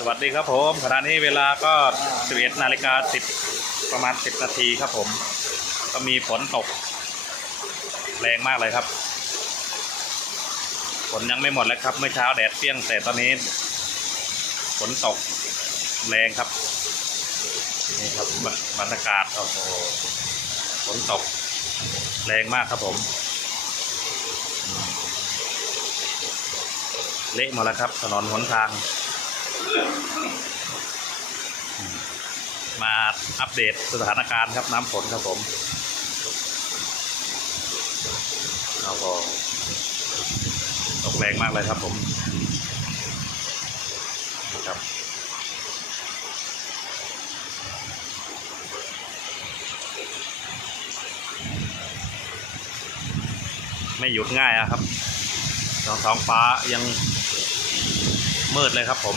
สวัสดีครับผมขณะนี้เวลาก็ 11นาฬิกา10 ประมาณ 10 นาทีครับผม ก็มีฝนตก แรงมากเลยครับ ฝนยังไม่หมดเลยครับ เมื่อเช้าแดดเปรี้ยงแต่ตอนนี้ ฝนตกแรงครับ นี่ครับบรรยากาศโอ้โหฝนตก แรงมากครับผม เละหมดแล้วครับถนนหนทาง มาอัปเดตสถานการณ์ครับน้ำฝนครับผมเอาก็ตกแรงมากเลยครับผมครับไม่หยุดง่ายอะครับท้องฟ้ายังมืดเลยครับผม